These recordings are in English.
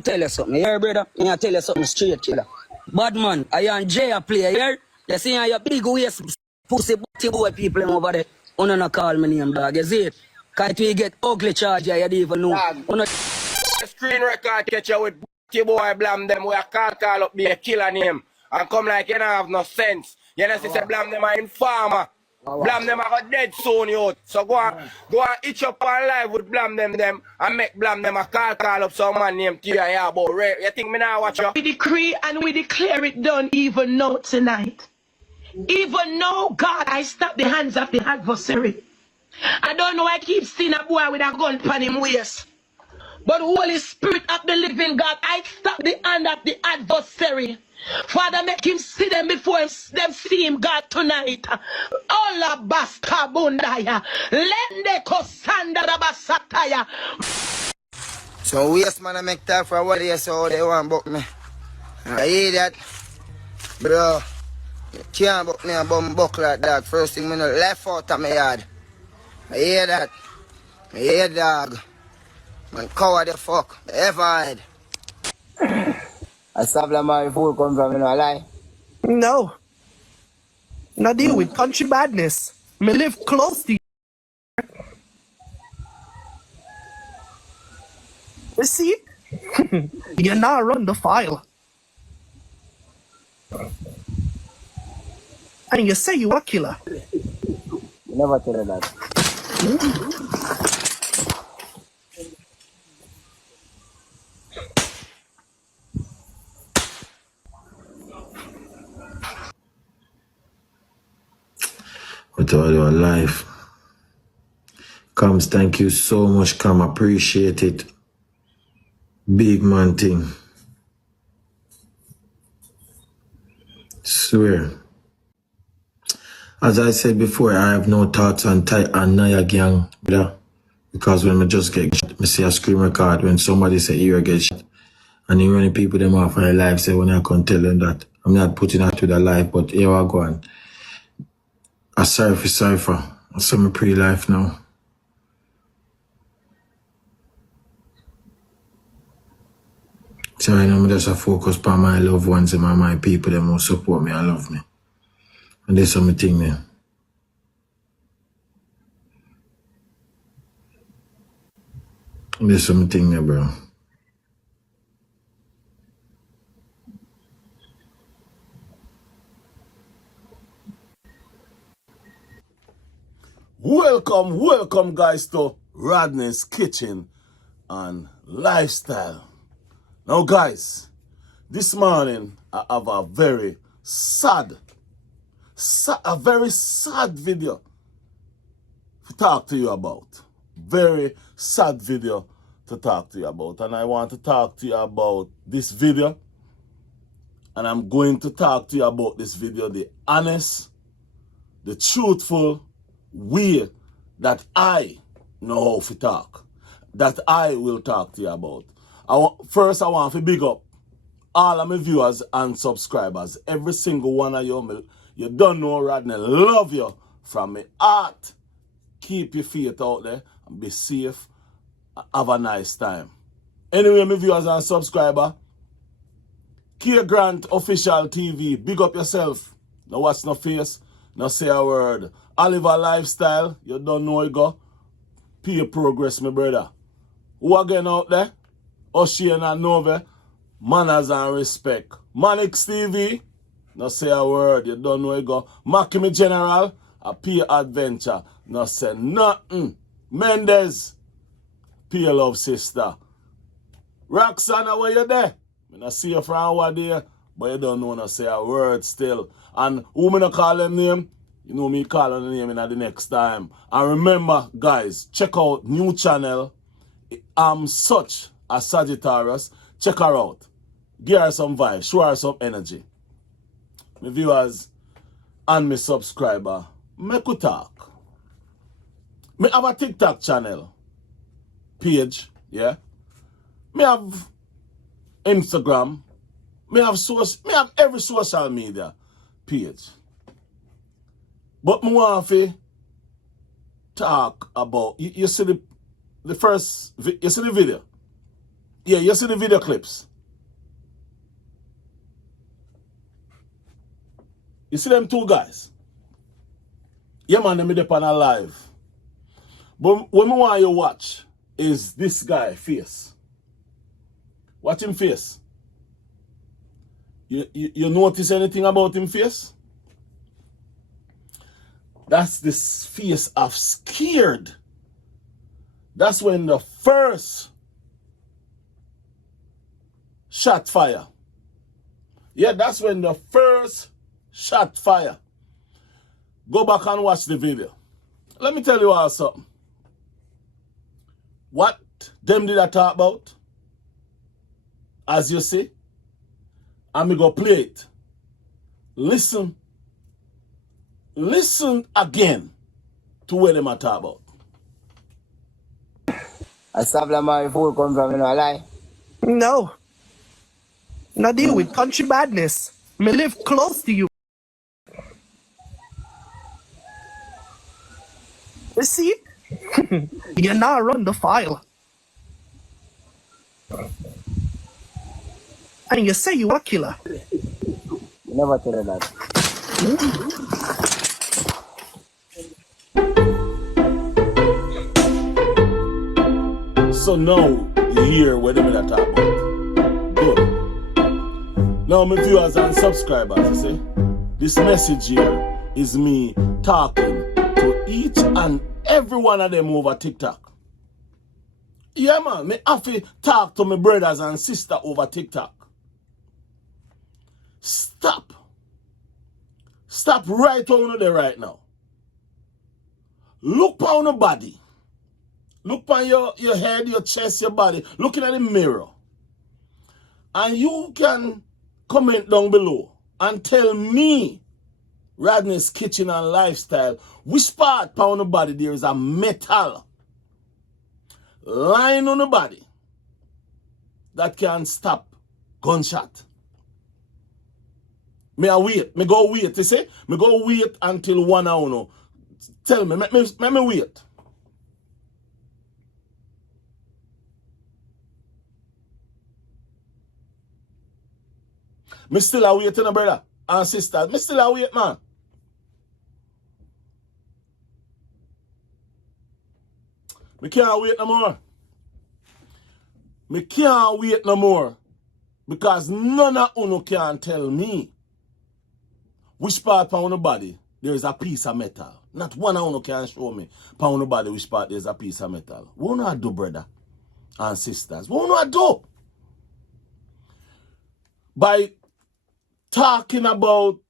tell you something, here, brother. I tell you something straight, killer. Bad man, I am Jay a player here. You see your big waist, pussy, butty boy people over there. Uno no call me name, dog. You see it? Cause we get ugly charge here, you don't even know. Uno... Screen record catch you with butty boy blam them where I call up be a killer name. And come like you don't have no sense. You know, say blam them are informer. Blam them are dead soon, youth. So go and itch up on live with blam them and make blam them a call up some man named to you about rape. You think me now watch you? We decree and we declare it done even now tonight. Even now, God, I stop the hands of the adversary. I don't know why I keep seeing a boy with a gun on him waist. But Holy Spirit of the living God, I stop the hand of the adversary. Father, make him see them before them see him, God, tonight. Ola basta bundaya. Lende kosanda rabasataya. So waste man, I make talk for what they so they want book me. I hear that. Bro, you can't book me a bum buck like that. First thing me know left out of my yard. I hear that. I hear dog. Man, coward the fuck. Ever hide. I stop like my fool come from, you know, lie. No. Not deal with country badness. Me live close to you. You see? You now run the file. And you say you a killer. Never tell her that. With all your life. Comes, thank you so much, Cam. Appreciate it. Big man thing. Swear. As I said before, I have no thoughts on Naya gang, brother. Because when I just get shot, I see a screen record when somebody say you get shot. And you running people them off my life, say when I can tell them that. I'm not putting that to their life, but here I go on. I sorry for cipher. I saw my pre-life now. So I know I just focus on my loved ones and my people that will support me and love me. And there's something there. There's something there, bro. Welcome guys to Rodney's Kitchen and Lifestyle. Now guys, this morning I have a very sad video to talk to you about. Very sad video to talk to you about. And I want to talk to you about this video. And I'm going to talk to you about this video, the honest, the truthful way that I know how to talk. That I will talk to you about. First, I want to big up all of my viewers and subscribers. Every single one of you. You don't know Rodney. Love you from my heart. Keep your feet out there and be safe. Have a nice time. Anyway, my viewers and subscribers, K Grant Official TV, big up yourself. No watch no face, no say a word. Oliver Lifestyle, you don't know you go. Peer progress, my brother. Who again out there? Ocean and Nove, manners and respect. Manix TV, no say a word, you don't know you go. Makimi General, a peer adventure, no say nothing. Mendez, peer love sister. Roxana, where you there? I don't see you from one day, but you don't know no say a word still. And who me no call them name? You know me call on the name in the next time. And remember, guys, check out new channel. I'm such a Sagittarius. Check her out. Give her some vibes. Show her some energy. My viewers and my subscriber, make we talk. Me have a TikTok channel. Page, yeah. Me have Instagram. Me have every social media page. But me want to talk about, you see the first, you see the video? Yeah, you see the video clips. You see them two guys. Yeah, man, them up on a live. But what I want you to watch is this guy face. Watch him face. You notice anything about him face? That's this face of scared. That's when the first shot fire. Yeah, that's when the first shot fire. Go back and watch the video. Let me tell you all something. What them did I talk about? As you see, I'm going to go play it. Listen. Listen again to what them I talk about. I stop the my food come from, you know, a lie. No. Not deal with country badness. Me live close to you. You see? You now run the file. And you say you a killer. Never tell her that. So now you hear what them I talk about. Good. Now my viewers and subscribers, you see, this message here is me talking to each and every one of them over TikTok. Yeah, man, me have to talk to my brothers and sisters over TikTok. Stop. Stop right on there right now. Look on your body. Look on your head, your chest, your body. Looking at the mirror. And you can comment down below and tell me, Rodney's Kitchen and Lifestyle, which part on the body there is a metal line on the body that can stop gunshot. Me I wait. Me go wait. You see? Me go wait until 1 hour now. Tell me, let me wait. Me still a wait, brother and sister. Me still a wait, man. Me can't wait no more. Me can't wait no more. Because none of you can tell me which part on the body there is a piece of metal. Not one of you can show me on the body which part there is a piece of metal. What do I do, brother and sisters? What do I do? By talking about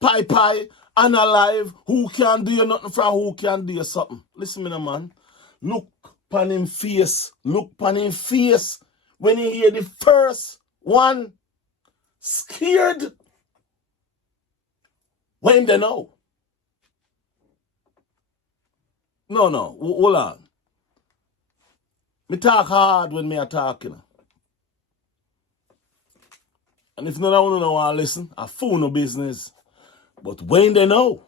pie and alive, who can do you nothing from who can do you something. Listen me, man. Look pan him face. Look pan him face. When you hear the first one, scared. When they know. No, hold on. Me talk hard when me are talking. And if none of you don't want to listen, I fool no business. But when they know,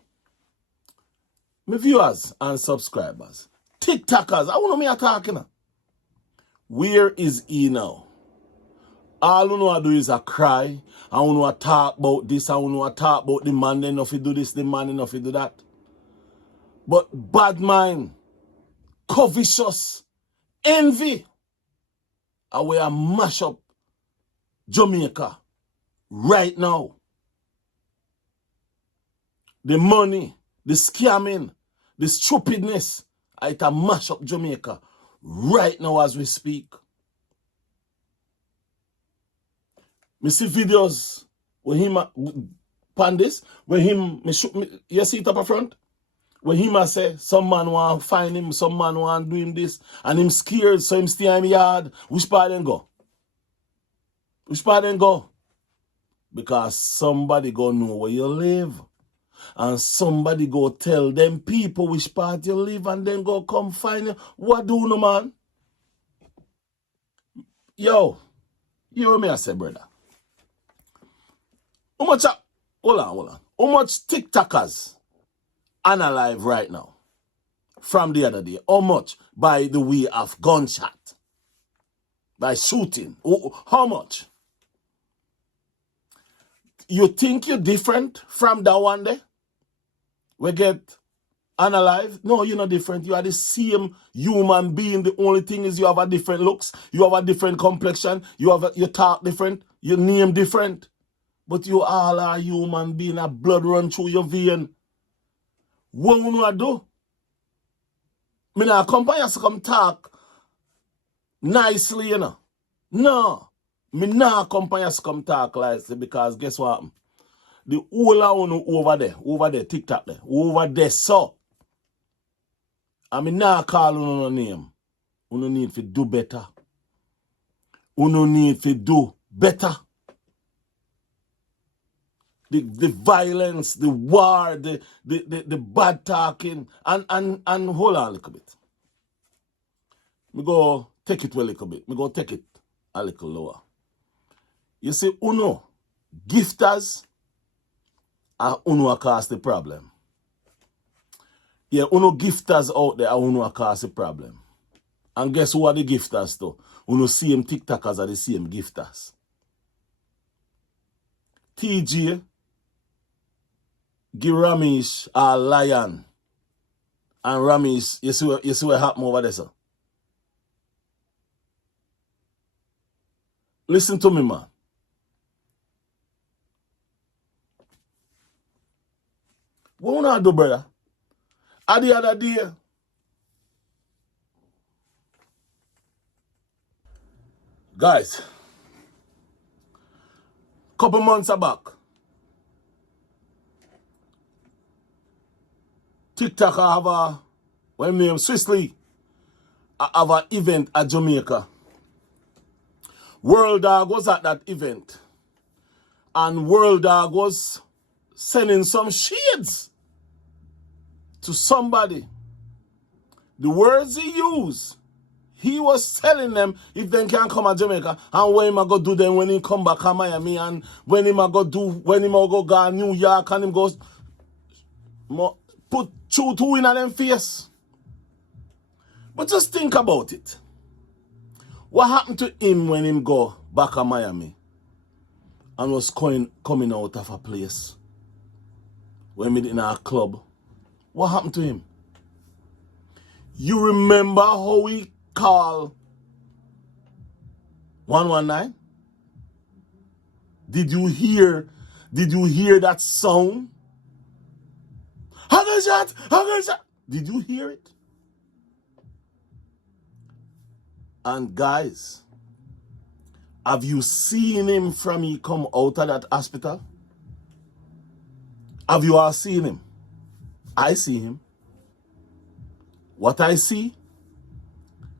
my viewers and subscribers, TikTokers, I want to me are talking. Where is he now? All you know I do is I cry. I want to talk about this. I want to talk about the man enough to do this, the man enough to do that. But bad mind, covetous, envy, I will mash up Jamaica right now. The money, the scamming, the stupidness, I can mash up Jamaica right now as we speak. Me see videos when him pan this, when him you see it up front? When him say some man want to find him, some man want to do him this, and him scared, so him stay in the yard. Which part then go? Which part then go? Because somebody go know where you live. And somebody go tell them people which part you live and then go come find you. What do no man? Yo, you hear me I say, brother? How much hold on. How much TikTokers are alive right now? From the other day. How much by the way of gunshot? by shooting. How much? You think you're different from that one day? We get unalive? No, you're not different. You are the same human being. The only thing is you have a different looks. You have a different complexion. You talk different. Your name different. But you all are human being. A blood run through your vein. What you know do? Me not come by to come talk nicely, you know. No. Me not come by to come talk nicely because guess what? The whole of over there, TikTok there, over there, so. I mean, now call on no name. You need to do better. You need to do better. The violence, the war, the bad talking, and hold on a little bit. Me go take it a little bit. Me go take it a little lower. You see, uno gifters are uno cause the problem. Yeah, uno gifters out there are uno cause the problem. And guess who are the gifters though? Uno same TikTokers are the same gifters. TJ give Ramesh a lion. And Ramesh, you see what happened over there, sir? Listen to me, man. What you wanna do, brother? At the other day, guys, couple months back, TikTok have a, what name, Swiss have an event at Jamaica. World Dog was at that event. And World Dog was sending some shades to somebody. The words he used, he was telling them if they can come to Jamaica and when him go do them when he come back to Miami and when him go to New York and him goes put two in them face. But just think about it. What happened to him when him go back to Miami and was coming out of a place when we in our club? What happened to him? You remember how we call 119? Did you hear that sound? Hagajat! Did you hear it? And guys, have you seen him from he come out of that hospital? Have you all seen him? I see him. What I see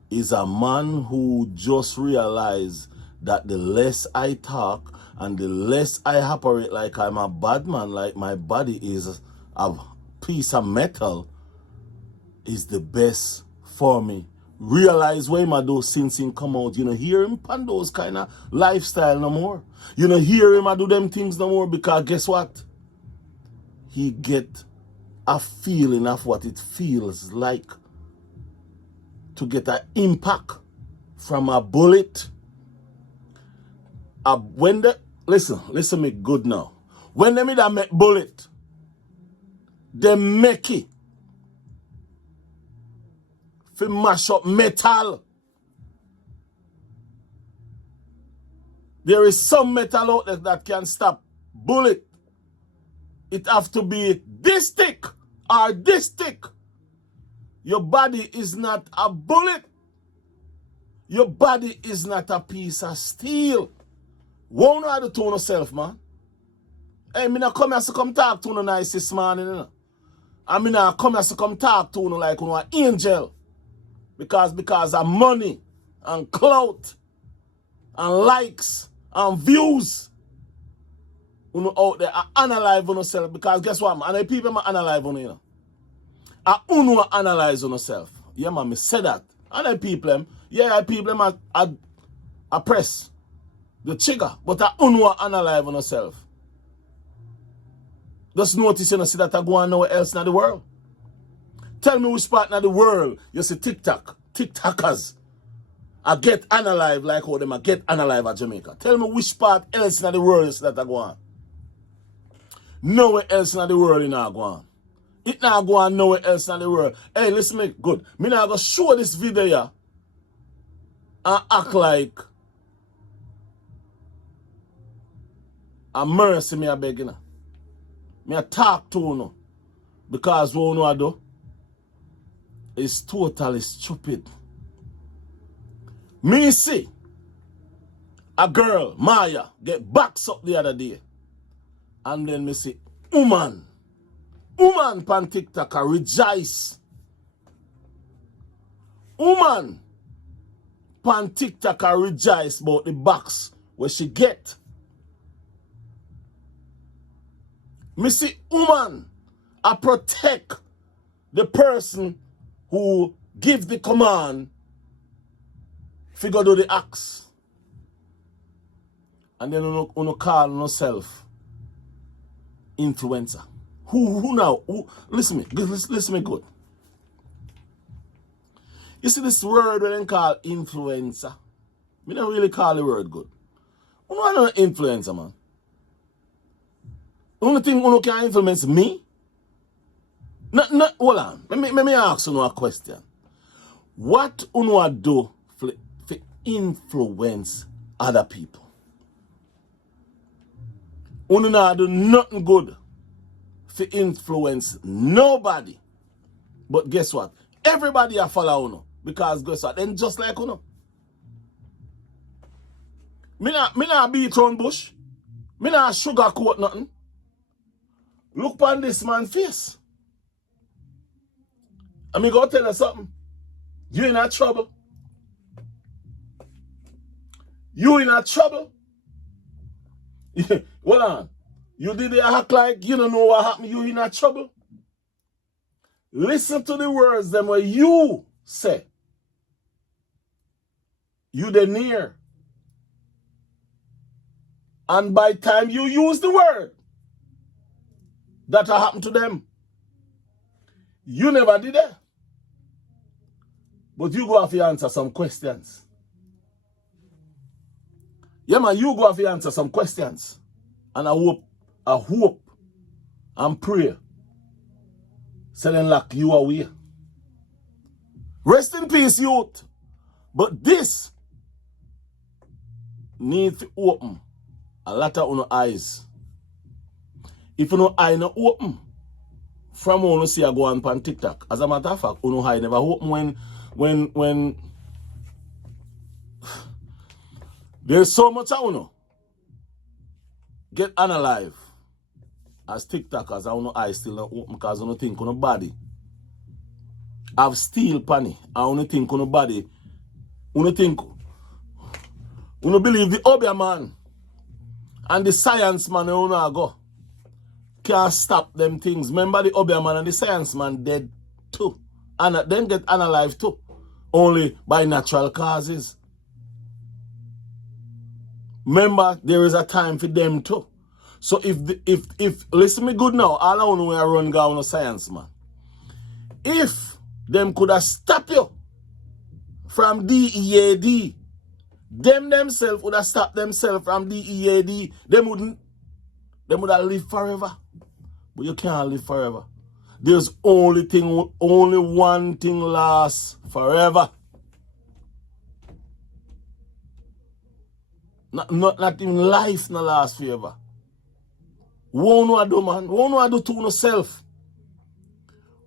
is a man who just realized that the less I talk and the less I operate like I'm a bad man, like my body is a piece of metal, is the best for me. Realize what I do since him come out. You know, hear him on those kind of lifestyle no more. You know, hear him I do them things no more because guess what? He get a feeling of what it feels like to get an impact from a bullet. Listen me good now. When they make bullet, they make it to mash up metal. There is some metal out there that can stop bullet. It have to be this thick or this thick. Your body is not a bullet. Your body is not a piece of steel. Won't know how to tune yourself, man. Hey, me not come here to come talk to you nice this morning, you know. I mean, I come here to come talk to you like you know, an angel. Because of money and clout and likes and views. You know, out there, I analyze on yourself because guess what, man? And the people analyze on you know. I uno analyze on yourself. Yeah, man, me say that. And the people, I press the trigger, but I uno analyze on yourself. Just notice you know, see that I go on nowhere else in the world. Tell me which part in the world you see TikTokers. I get unalive like how them I get unalive at Jamaica. Tell me which part else in the world is that I go on. Nowhere else in the world it not go on. It not go on nowhere else in the world. Hey, listen me good. Me now go show this video here and act like a mercy me a begging. Me a talk to you because what you know I do is totally stupid. Me see a girl, Maya, get boxed up the other day. And then me see woman pan TikTok a rejoice. Woman pan TikTok a rejoice about the box where she get. Me see woman a protect the person who give the command figure do the acts. And then you call yourself influencer. Who now? Listen me good. You see this word when they call influencer? Me don't really call the word good. You know I'm not an influencer, man. The only thing you can influence me? Hold on. Let me ask you a question. What you do for influence other people? You not do nothing good for influence nobody. But guess what? Everybody a follow you because guess what? Then just like you. Me not beat round bush. Me not sugarcoat nothing. Look on this man's face. And me go tell you something. You in a trouble. You in a trouble. Hold on. You did it act like you don't know what happened. You in a trouble. Listen to the words them where you say. You the near. And by time you use the word that happened to them, you never did it. But you go have to answer some questions. Yeah, man, you go have to answer some questions. And I hope and pray. Selling like you away. Rest in peace, youth. But this needs to open a lot of your eyes. If you no eye not open, from when you see a go on TikTok. As a matter of fact, you eye never open when there's so much I know. Get unalive as TikTokers. I know eye still not open because I don't think on body have steel panny. I don't think on body. I don't think. I don't believe the Obia man and the science man who go can't stop them things. Remember the Obia man and the science man dead too. And then get unalive too. Only by natural causes. Remember, there is a time for them too. So if listen me good now, all I want to run go on a science man. If them could have stopped you from DEAD, them themselves would have stopped themselves from DEAD, them would have lived forever. But you can't live forever. There's only one thing lasts forever. Not in life no last forever. What do man? What do to yourself?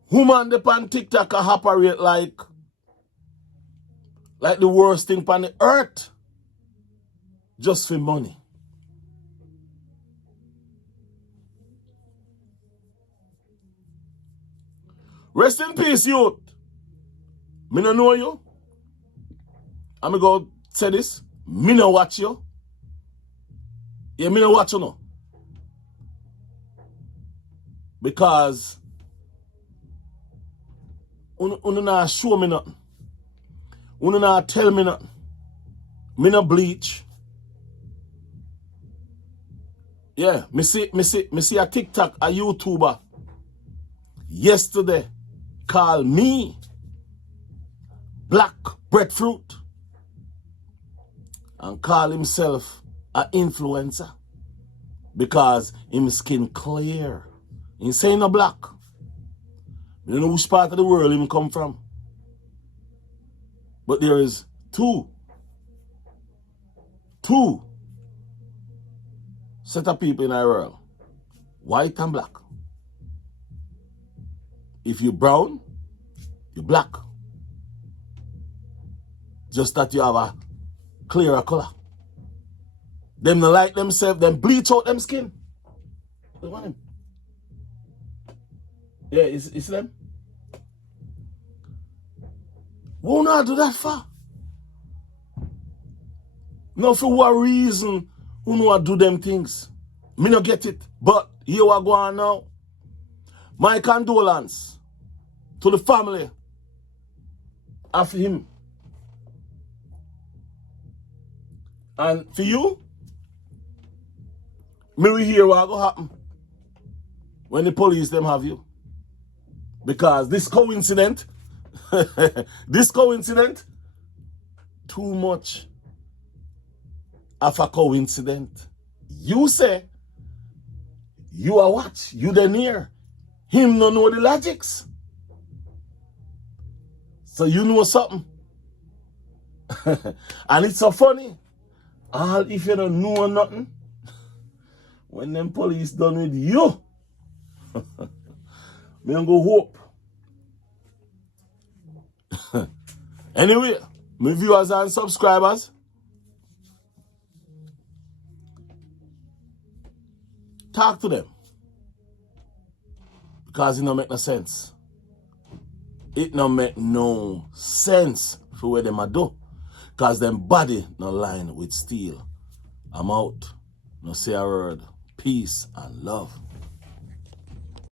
Woman the pan TikTok operate like the worst thing on the earth. Just for money. Rest in peace, youth. Me no know you. I'm going to say this. Me no watch you. Yeah, me no watch you no. Because you not show me nothing. You not tell me nothing. Me no bleach. Yeah, me see a TikTok, a YouTuber yesterday called me Black Breadfruit. and call himself an influencer because him skin clear. He say no black. You don't know which part of the world him come from. But there is two set of people in our world. White and black. If you're brown, you're black. Just that you have a clearer color. Them not like themselves, them bleach out them skin. Look at them. Yeah, it's them. Who not do that for? No, for what reason who not do them things? Me not get it. But here we go on now. My condolence to the family of him. And for you, me will hear what will happen when the police them have you. Because this coincidence, too much of a coincidence. You say, you are what? You the near. Him no know the logics. So you know something. And it's so funny. All if you don't know nothing, when them police done with you, me don't go hope. Anyway, my viewers and subscribers, talk to them. Because it don't make no sense. It don't make no sense for what them a do. Because them body no line with steel. I'm out. No say a word. Peace and love.